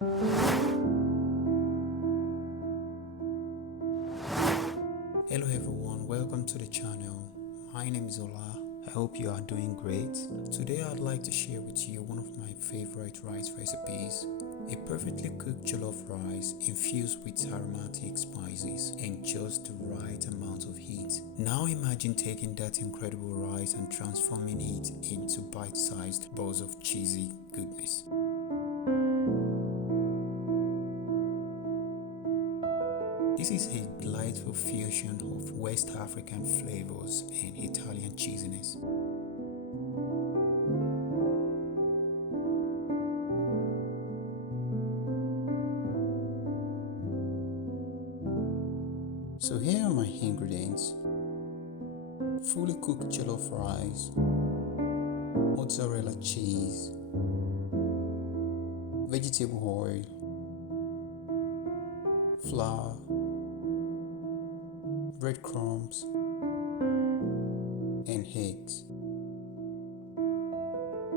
Hello everyone, welcome to the channel. My name is Ola. I hope you are doing great. Today I'd like to share with you one of my favorite rice recipes. A perfectly cooked jollof rice infused with aromatic spices and just the right amount of heat. Now imagine taking that incredible rice and transforming it into bite-sized balls of cheesy goodness. This is a delightful fusion of West African flavors and Italian cheesiness. So here are my ingredients: fully cooked jollof rice, mozzarella cheese, vegetable oil, flour, breadcrumbs, and eggs.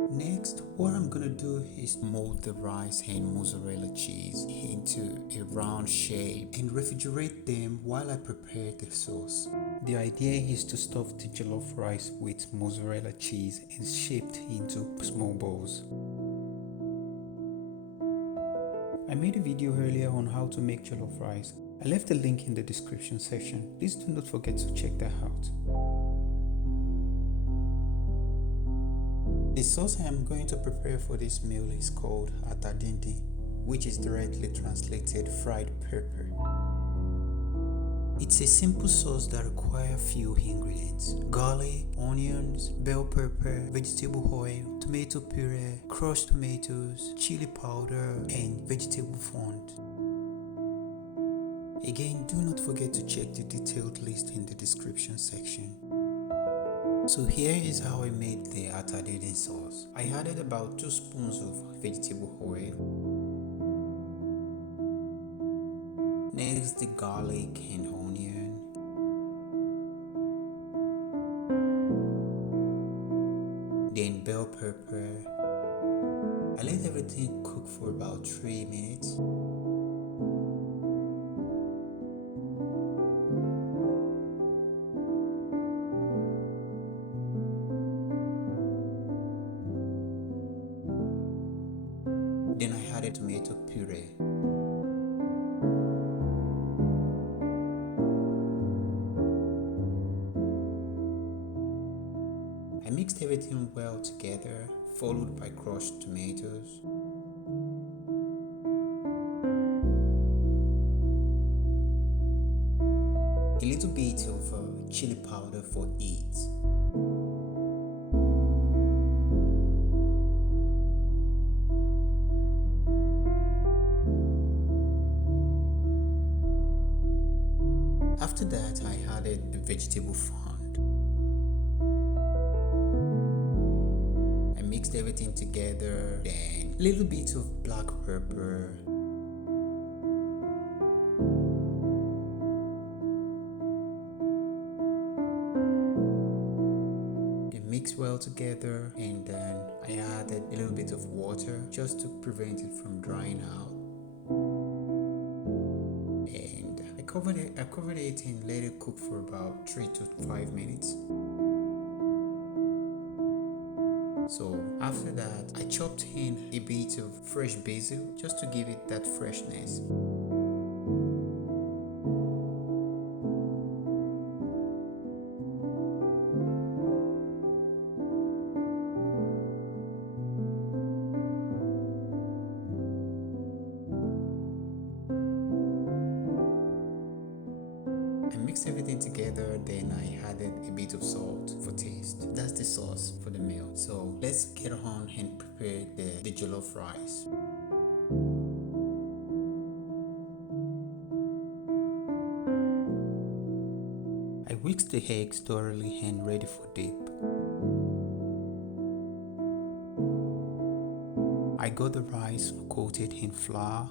Next, what I'm gonna do is mold the rice and mozzarella cheese into a round shape and refrigerate them while I prepare the sauce. The idea is to stuff the jollof rice with mozzarella cheese and shaped into small balls. I made a video earlier on how to make jollof rice. I left a link in the description section. Please do not forget to check that out. The sauce I am going to prepare for this meal is called ata dindin, which is directly translated fried pepper. It's a simple sauce that requires few ingredients: garlic, onions, bell pepper, vegetable oil, tomato puree, crushed tomatoes, chili powder, and vegetable fond. Again, do not forget to check the detailed list in the description section. So here is how I made the ata dindin sauce. I added about 2 spoons of vegetable oil. Next, the garlic and onion. Then bell pepper. I let everything cook for about 3 minutes. Then I added tomato puree. I mixed everything well together, followed by crushed tomatoes. A little bit of chili powder for it. After that, I added the vegetable fond. I mixed everything together, then a little bit of black pepper. They mixed well together, and then I added a little bit of water just to prevent it from drying out. I covered it and let it cook for about 3 to 5 minutes. So after that, I chopped in a bit of fresh basil just to give it that freshness. I mixed everything together, then I added a bit of salt for taste. That's the sauce for the meal. So let's get on and prepare the jollof rice. I whisked the eggs thoroughly and ready for dip. I got the rice coated in flour,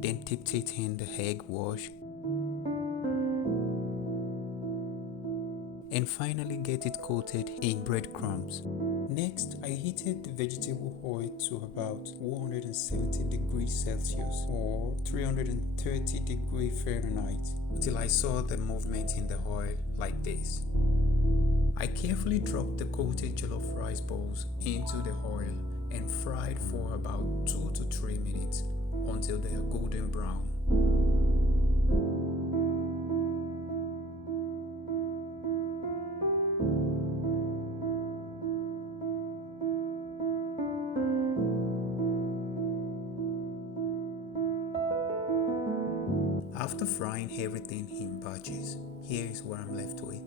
then dipped it in the egg wash, and finally get it coated in breadcrumbs. Next, I heated the vegetable oil to about 170 degrees Celsius or 330 degrees Fahrenheit until I saw the movement in the oil like this. I carefully dropped the coated jollof rice balls into the oil and fried for about 2 to 3 minutes until they are golden brown. After frying everything in batches, here is what I'm left with.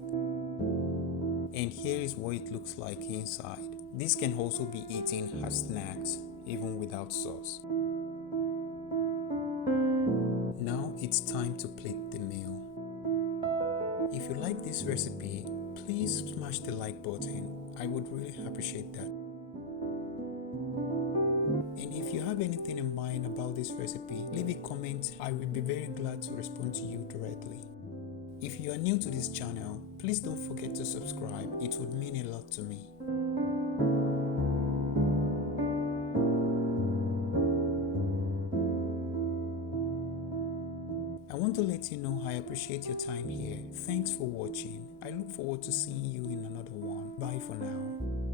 And here is what it looks like inside. This can also be eaten as snacks, even without sauce. Now it's time to plate the meal. If you like this recipe, please smash the like button. I would really appreciate that. And if you have anything in mind about this recipe, leave a comment. I will be very glad to respond to you directly. If you are new to this channel, please don't forget to subscribe. It would mean a lot to me. I want to let you know I appreciate your time here. Thanks for watching. I look forward to seeing you in another one. Bye for now.